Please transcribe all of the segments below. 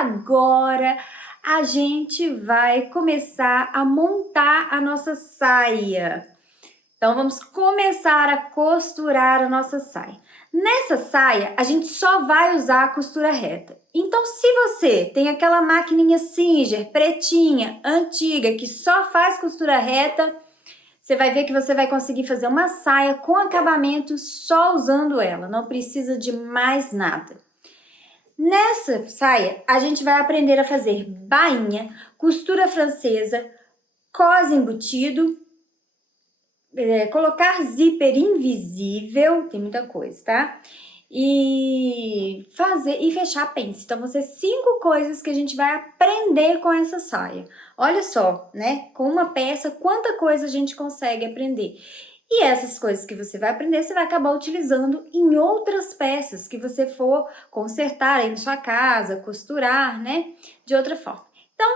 agora a gente vai começar a montar a nossa saia. Então, vamos começar a costurar a nossa saia. Nessa saia, a gente só vai usar a costura reta. Então, se você tem aquela maquininha Singer, pretinha, antiga, que só faz costura reta, você vai ver que você vai conseguir fazer uma saia com acabamento só usando ela. Não precisa de mais nada. Nessa saia, a gente vai aprender a fazer bainha, costura francesa, cós embutido, colocar zíper invisível, tem muita coisa, tá? E fazer e fechar pence. Então, vão ser 5 coisas que a gente vai aprender com essa saia. Olha só, né? Com uma peça, quanta coisa a gente consegue aprender. E essas coisas que você vai aprender, você vai acabar utilizando em outras peças que você for consertar aí na sua casa, costurar, né? De outra forma. Então,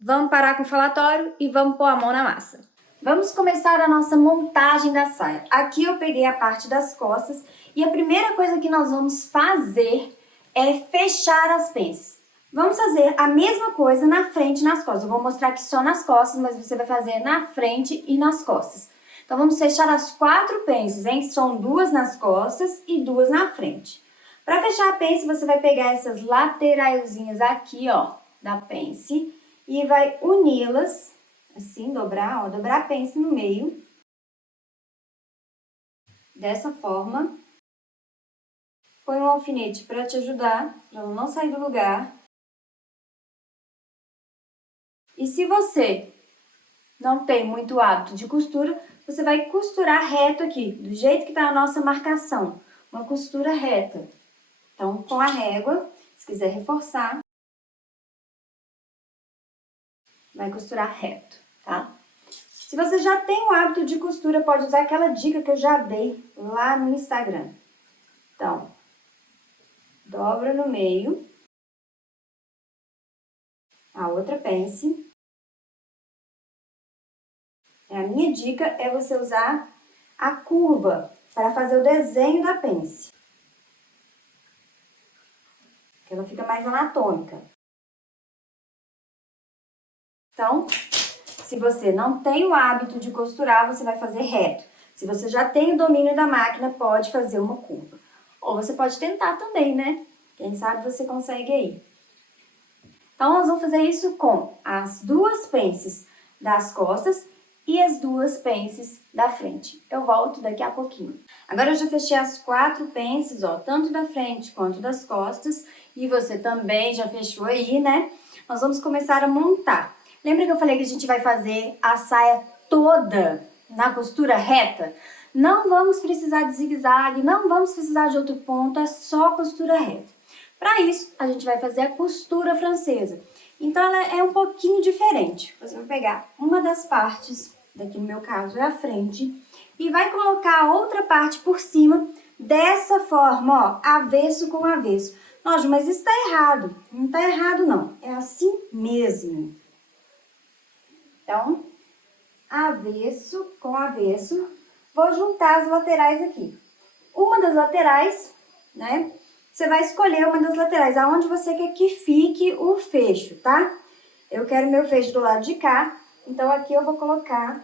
vamos parar com o falatório e vamos pôr a mão na massa. Vamos começar a nossa montagem da saia. Aqui eu peguei a parte das costas e a primeira coisa que nós vamos fazer é fechar as pences. Vamos fazer a mesma coisa na frente e nas costas. Eu vou mostrar aqui só nas costas, mas você vai fazer na frente e nas costas. Então, vamos fechar as 4 pences, hein? São 2 nas costas e 2 na frente. Para fechar a pence, você vai pegar essas lateraisinhas aqui, ó, da pence e vai uni-las, assim, dobrar, ó, dobrar a pence no meio. Dessa forma. Põe um alfinete para te ajudar, para ela não sair do lugar. E se você não tem muito hábito de costura, você vai costurar reto aqui, do jeito que tá a nossa marcação. Uma costura reta. Então, com a régua, se quiser reforçar, vai costurar reto, tá? Se você já tem o hábito de costura, pode usar aquela dica que eu já dei lá no Instagram. Então, dobra no meio a outra pence. A minha dica é você usar a curva para fazer o desenho da pence. Que ela fica mais anatômica. Então, se você não tem o hábito de costurar, você vai fazer reto. Se você já tem o domínio da máquina, pode fazer uma curva. Ou você pode tentar também, né? Quem sabe você consegue aí. Então, nós vamos fazer isso com as 2 pences das costas e as 2 pences da frente. Eu volto daqui a pouquinho. Agora, eu já fechei as 4 pences, ó, tanto da frente quanto das costas. E você também já fechou aí, né? Nós vamos começar a montar. Lembra que eu falei que a gente vai fazer a saia toda na costura reta? Não vamos precisar de zigue-zague, não vamos precisar de outro ponto, é só costura reta. Para isso, a gente vai fazer a costura francesa. Então, ela é um pouquinho diferente. Você vai pegar uma das partes, daqui no meu caso é a frente, e vai colocar a outra parte por cima, dessa forma, ó, avesso com avesso. Nossa, mas isso tá errado. Não tá errado, não. É assim mesmo. Então, avesso com avesso. Vou juntar as laterais aqui. Uma das laterais, né? Você vai escolher uma das laterais, aonde você quer que fique o fecho, tá? Eu quero meu fecho do lado de cá, então aqui eu vou colocar,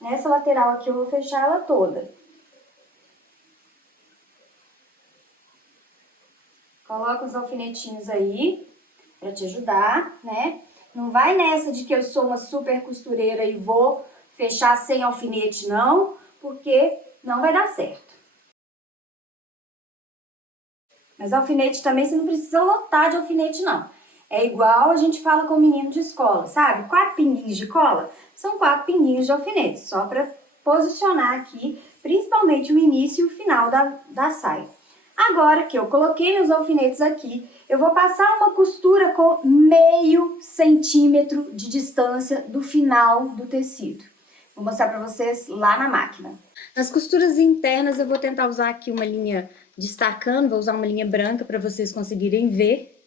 nessa lateral aqui eu vou fechar ela toda. Coloca os alfinetinhos aí, pra te ajudar, né? Não vai nessa de que eu sou uma super costureira e vou fechar sem alfinete, não, porque não vai dar certo. Mas alfinete também você não precisa lotar de alfinete, não. É igual a gente fala com o menino de escola, sabe? 4 pinguinhos de cola são 4 pinguinhos de alfinete, só para posicionar aqui, principalmente o início e o final da saia. Agora que eu coloquei meus alfinetes aqui, eu vou passar uma costura com meio centímetro de distância do final do tecido. Vou mostrar para vocês lá na máquina. Nas costuras internas eu vou tentar usar aqui uma linha destacando, vou usar uma linha branca para vocês conseguirem ver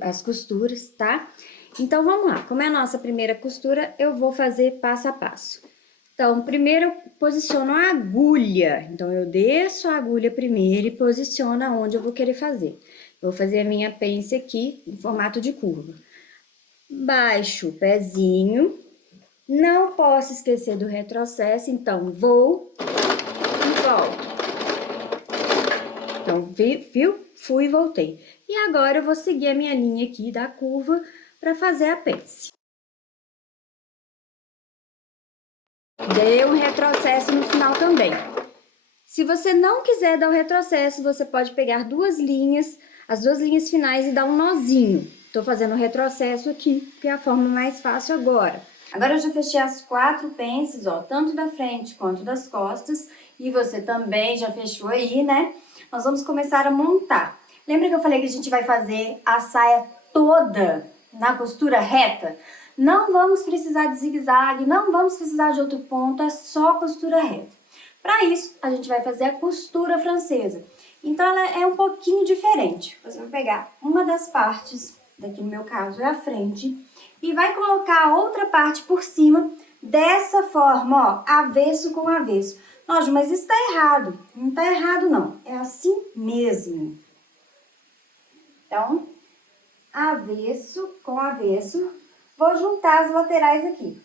as costuras, tá? Então, vamos lá. Como é a nossa primeira costura, eu vou fazer passo a passo. Então, primeiro eu posiciono a agulha. Então, eu desço a agulha primeiro e posiciono aonde eu vou querer fazer. Vou fazer a minha pence aqui em formato de curva. Baixo o pezinho. Não posso esquecer do retrocesso, então vou e volto. Então, viu? Fui e voltei. E agora eu vou seguir a minha linha aqui da curva para fazer a pence. Dei um retrocesso no final também. Se você não quiser dar o retrocesso, você pode pegar as duas linhas finais e dar um nozinho. Tô fazendo o retrocesso aqui, que é a forma mais fácil agora. Agora eu já fechei as 4 pences, ó, tanto da frente quanto das costas. E você também já fechou aí, né? Nós vamos começar a montar. Lembra que eu falei que a gente vai fazer a saia toda na costura reta? Não vamos precisar de zigue-zague, não vamos precisar de outro ponto, é só costura reta. Para isso, a gente vai fazer a costura francesa. Então, ela é um pouquinho diferente. Você vai pegar uma das partes, daqui no meu caso é a frente, e vai colocar a outra parte por cima, dessa forma, ó, avesso com avesso. Nossa, mas isso tá errado. Não tá errado, não. É assim mesmo. Então, avesso com avesso. Vou juntar as laterais aqui.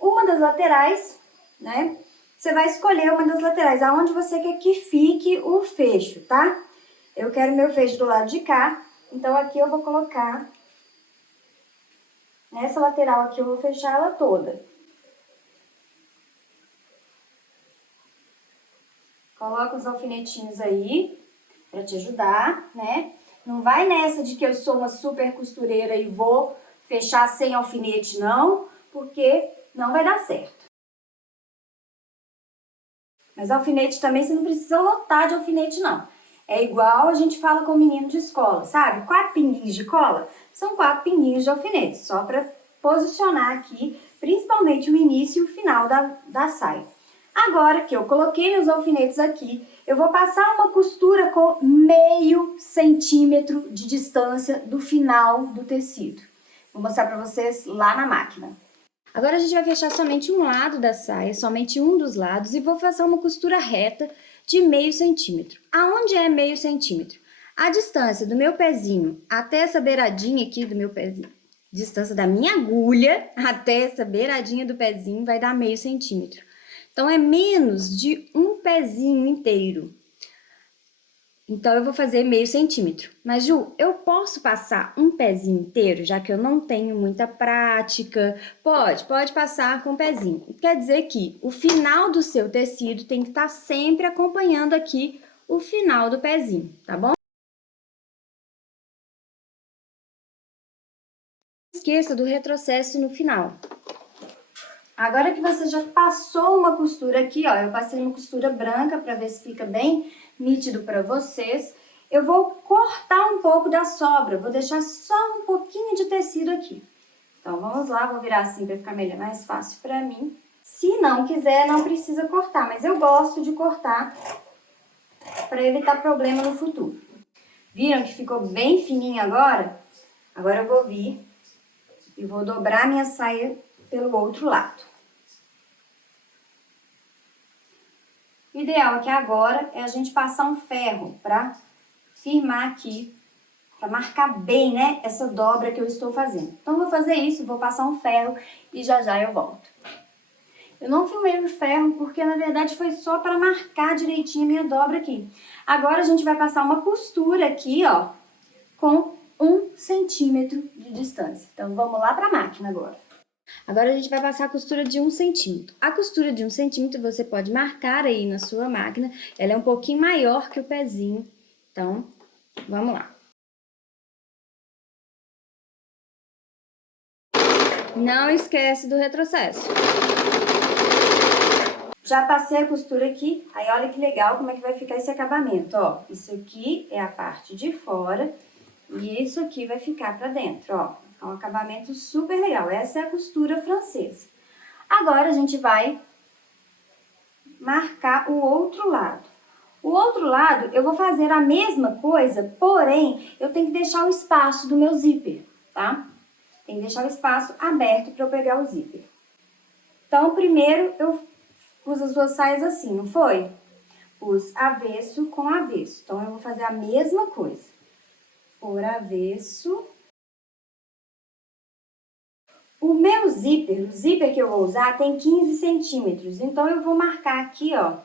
Uma das laterais, né? Você vai escolher uma das laterais, aonde você quer que fique o fecho, tá? Eu quero meu fecho do lado de cá, então aqui eu vou colocar, nessa lateral aqui eu vou fechar ela toda. Coloca os alfinetinhos aí, pra te ajudar, né? Não vai nessa de que eu sou uma super costureira e vou fechar sem alfinete, não, porque não vai dar certo. Mas alfinete também você não precisa lotar de alfinete, não. É igual a gente fala com o menino de escola, sabe? 4 pinguinhos de cola são 4 pinguinhos de alfinete, só para posicionar aqui, principalmente o início e o final da saia. Agora que eu coloquei meus alfinetes aqui, eu vou passar uma costura com meio centímetro de distância do final do tecido. Vou mostrar para vocês lá na máquina. Agora a gente vai fechar somente um lado da saia, somente um dos lados, e vou fazer uma costura reta de meio centímetro. Aonde é meio centímetro? A distância do meu pezinho até essa beiradinha aqui do meu pezinho, distância da minha agulha até essa beiradinha do pezinho vai dar meio centímetro. Então, é menos de um pezinho inteiro. Então, eu vou fazer meio centímetro. Mas, Ju, eu posso passar um pezinho inteiro, já que eu não tenho muita prática? Pode passar com o pezinho. Quer dizer que o final do seu tecido tem que estar sempre acompanhando aqui o final do pezinho, tá bom? Não esqueça do retrocesso no final. Agora que você já passou uma costura aqui, ó, eu passei uma costura branca para ver se fica bem nítido para vocês. Eu vou cortar um pouco da sobra, vou deixar só um pouquinho de tecido aqui. Então, vamos lá, vou virar assim para ficar melhor, mais fácil para mim. Se não quiser, não precisa cortar, mas eu gosto de cortar para evitar problema no futuro. Viram que ficou bem fininho agora? Agora eu vou vir e vou dobrar minha saia pelo outro lado. O ideal aqui agora é a gente passar um ferro para firmar aqui, para marcar bem, né, essa dobra que eu estou fazendo. Então, eu vou fazer isso, vou passar um ferro e já já eu volto. Eu não filmei o ferro porque, na verdade, foi só para marcar direitinho a minha dobra aqui. Agora, a gente vai passar uma costura aqui, ó, com 1 centímetro de distância. Então, vamos lá para a máquina agora. Agora, a gente vai passar a costura de 1 centímetro. A costura de 1 centímetro você pode marcar aí na sua máquina. Ela é um pouquinho maior que o pezinho. Então, vamos lá. Não esquece do retrocesso. Já passei a costura aqui. Aí, olha que legal como é que vai ficar esse acabamento, ó. Isso aqui é a parte de fora e isso aqui vai ficar pra dentro, ó. É um acabamento super legal. Essa é a costura francesa. Agora, a gente vai marcar o outro lado. O outro lado, eu vou fazer a mesma coisa, porém, eu tenho que deixar o espaço do meu zíper, tá? Tem que deixar o espaço aberto para eu pegar o zíper. Então, primeiro, eu pus as duas saias assim, não foi? Pus avesso com avesso. Então, eu vou fazer a mesma coisa. por avesso. O meu zíper, o zíper que eu vou usar tem 15 centímetros, então eu vou marcar aqui, ó,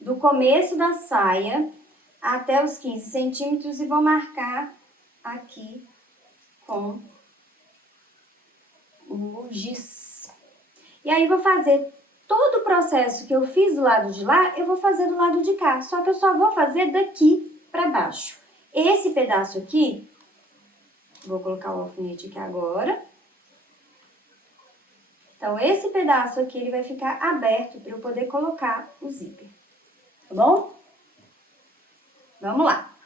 do começo da saia até os 15 centímetros e vou marcar aqui com o giz. E aí vou fazer todo o processo que eu fiz do lado de lá, eu vou fazer do lado de cá, só que eu só vou fazer daqui pra baixo. Esse pedaço aqui, vou colocar o alfinete aqui agora. Então, esse pedaço aqui, ele vai ficar aberto para eu poder colocar o zíper, tá bom? Vamos lá.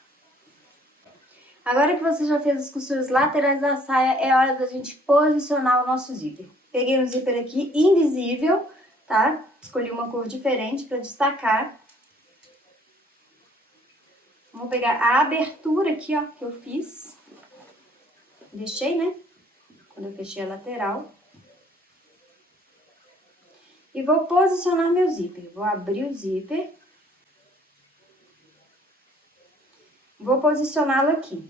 Agora que você já fez as costuras laterais da saia, é hora da gente posicionar o nosso zíper. Peguei um zíper aqui invisível, tá? Escolhi uma cor diferente para destacar. Vou pegar a abertura aqui, ó, que eu fiz. Deixei, né? Quando eu fechei a lateral. E vou posicionar meu zíper. Vou abrir o zíper. Vou posicioná-lo aqui.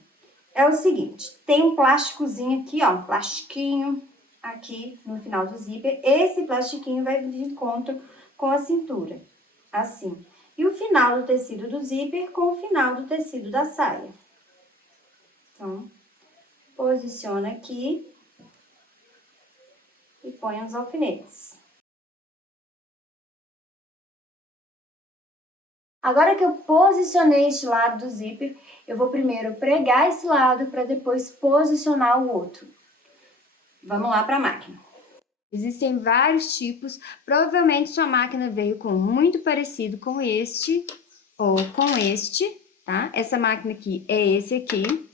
É o seguinte, tem um plásticozinho aqui, ó, um plastiquinho aqui no final do zíper. Esse plastiquinho vai de encontro com a cintura, assim. E o final do tecido do zíper com o final do tecido da saia. Então, posiciona aqui e põe os alfinetes. Agora que eu posicionei este lado do zíper, eu vou primeiro pregar esse lado para depois posicionar o outro. Vamos lá para a máquina. Existem vários tipos, provavelmente sua máquina veio com muito parecido com este ou com este, tá? Essa máquina aqui é esse aqui,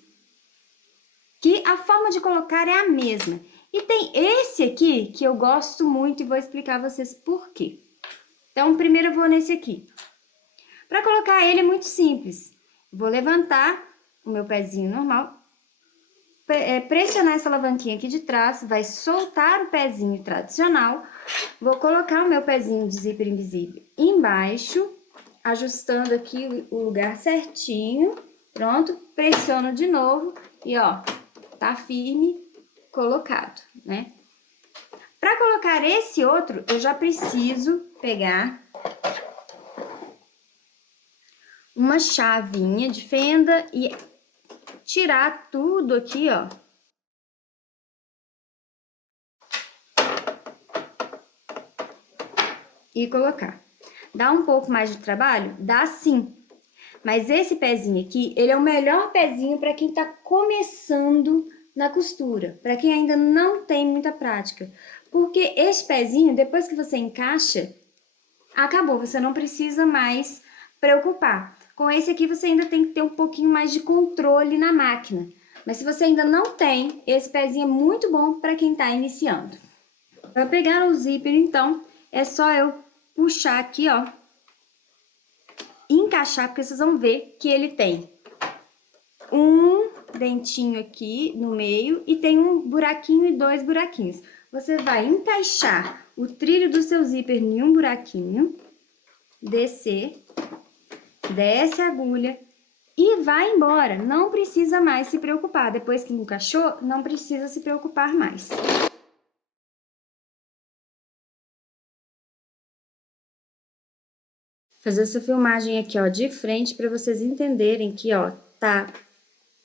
que a forma de colocar é a mesma. E tem esse aqui que eu gosto muito e vou explicar a vocês por quê. Então, primeiro eu vou nesse aqui. Para colocar ele é muito simples. Vou levantar o meu pezinho normal, pressionar essa alavanquinha aqui de trás, vai soltar o pezinho tradicional. Vou colocar o meu pezinho de zíper invisível embaixo, ajustando aqui o lugar certinho. Pronto, pressiono de novo e ó, tá firme, colocado, né? Para colocar esse outro, eu já preciso pegar uma chavinha de fenda e tirar tudo aqui, ó. E colocar. Dá um pouco mais de trabalho? Dá sim. Mas esse pezinho aqui, ele é o melhor pezinho para quem tá começando na costura, para quem ainda não tem muita prática. Porque esse pezinho, depois que você encaixa, acabou, você não precisa mais preocupar. Com esse aqui você ainda tem que ter um pouquinho mais de controle na máquina. Mas se você ainda não tem, esse pezinho é muito bom para quem está iniciando. Para pegar o zíper, então, é só eu puxar aqui, ó. E encaixar, porque vocês vão ver que ele tem um dentinho aqui no meio e tem um buraquinho e dois buraquinhos. Você vai encaixar o trilho do seu zíper em um buraquinho, descer, desce a agulha e vai embora. Não precisa mais se preocupar. Depois que encaixou, não precisa se preocupar mais. Fazer essa filmagem aqui, ó, de frente para vocês entenderem que, ó, tá,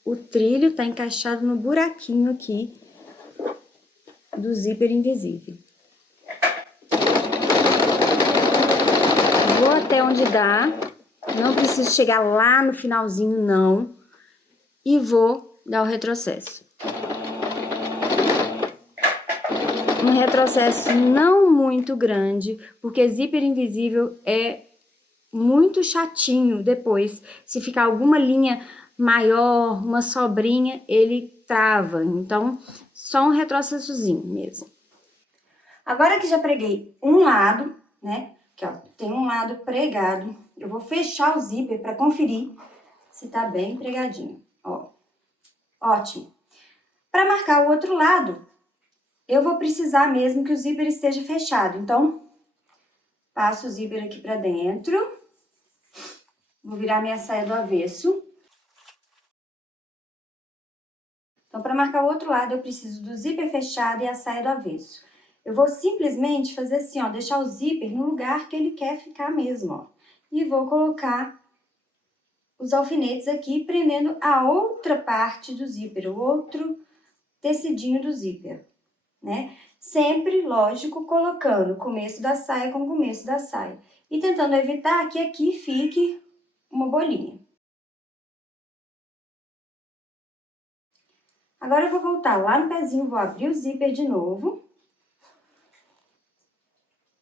o trilho tá encaixado no buraquinho aqui do zíper invisível. Vou até onde dá, não preciso chegar lá no finalzinho, não, e vou dar o retrocesso. Um retrocesso não muito grande, porque zíper invisível é muito chatinho depois. Se ficar alguma linha maior, uma sobrinha, ele trava. Então, só um retrocessozinho mesmo. Agora que já preguei um lado, né? Aqui, ó, tem um lado pregado. Eu vou fechar o zíper para conferir se tá bem pregadinho, ó. Ótimo. Para marcar o outro lado, eu vou precisar mesmo que o zíper esteja fechado. Então, passo o zíper aqui para dentro. Vou virar minha saia do avesso. Então, para marcar o outro lado, eu preciso do zíper fechado e a saia do avesso. Eu vou simplesmente fazer assim, ó, deixar o zíper no lugar que ele quer ficar mesmo, ó. E vou colocar os alfinetes aqui, prendendo a outra parte do zíper, o outro tecidinho do zíper, né? Sempre, lógico, colocando o começo da saia com o começo da saia. E tentando evitar que aqui fique uma bolinha. Agora eu vou voltar lá no pezinho, vou abrir o zíper de novo.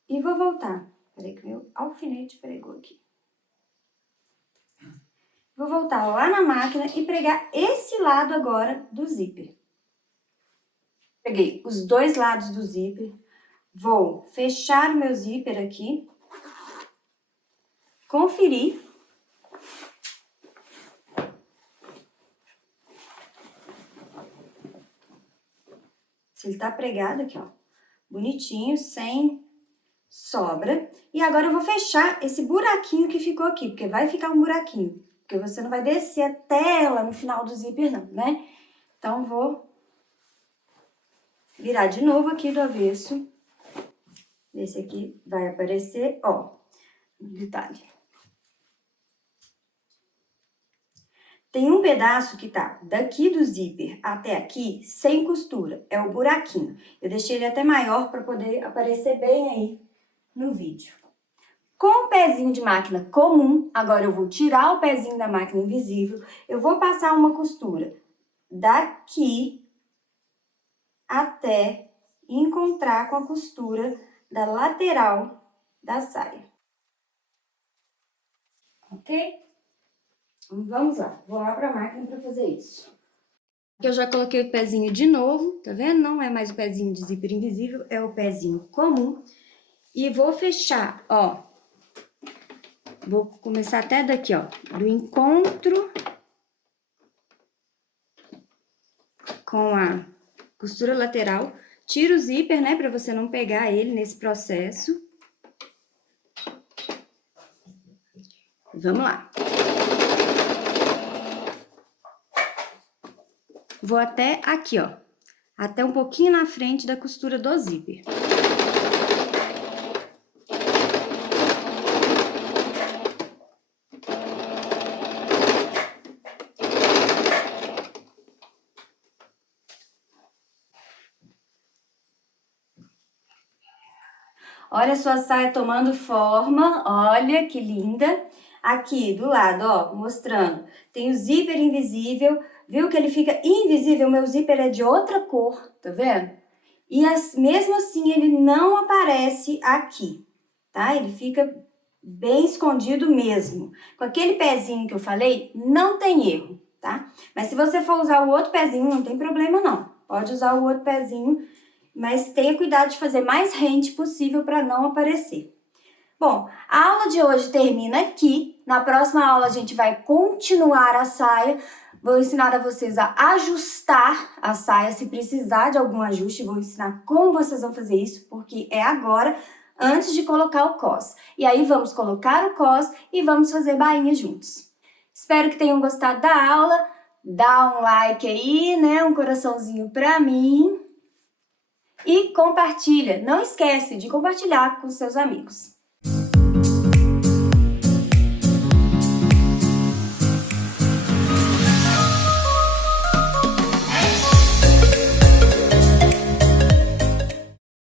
E vou voltar. Peraí que meu alfinete pregou aqui. Vou voltar lá na máquina e pregar esse lado agora do zíper. Peguei os dois lados do zíper. Vou fechar o meu zíper aqui. Conferir. Se ele tá pregado aqui, ó. Bonitinho, sem sobra. E agora eu vou fechar esse buraquinho que ficou aqui, porque vai ficar um buraquinho. Porque você não vai descer até ela no final do zíper não, né? Então, vou virar de novo aqui do avesso. Esse aqui vai aparecer, ó, um detalhe. Tem um pedaço que tá daqui do zíper até aqui, sem costura, é o buraquinho. Eu deixei ele até maior para poder aparecer bem aí no vídeo. Com o pezinho de máquina comum, agora eu vou tirar o pezinho da máquina invisível, eu vou passar uma costura daqui até encontrar com a costura da lateral da saia. Ok? Vamos lá, vou lá para a máquina para fazer isso. Aqui eu já coloquei o pezinho de novo, tá vendo? Não é mais o pezinho de zíper invisível, é o pezinho comum. E vou fechar, ó. Vou começar até daqui, ó, do encontro com a costura lateral. Tira o zíper, né, pra você não pegar ele nesse processo. Vamos lá. Vou até aqui, ó, até um pouquinho na frente da costura do zíper. Olha a sua saia tomando forma, olha que linda. Aqui do lado, ó, mostrando, tem o zíper invisível, viu que ele fica invisível? Meu zíper é de outra cor, tá vendo? E mesmo assim ele não aparece aqui, tá? Ele fica bem escondido mesmo. Com aquele pezinho que eu falei, não tem erro, tá? Mas se você for usar o outro pezinho, não tem problema não. Pode usar o outro pezinho, mas tenha cuidado de fazer mais rente possível para não aparecer. Bom, a aula de hoje termina aqui. Na próxima aula a gente vai continuar a saia. Vou ensinar a vocês a ajustar a saia, se precisar de algum ajuste. Vou ensinar como vocês vão fazer isso, porque é agora, antes de colocar o cos. E aí vamos colocar o cos e vamos fazer bainha juntos. Espero que tenham gostado da aula. Dá um like aí, né? Um coraçãozinho pra mim. E compartilha. Não esquece de compartilhar com seus amigos.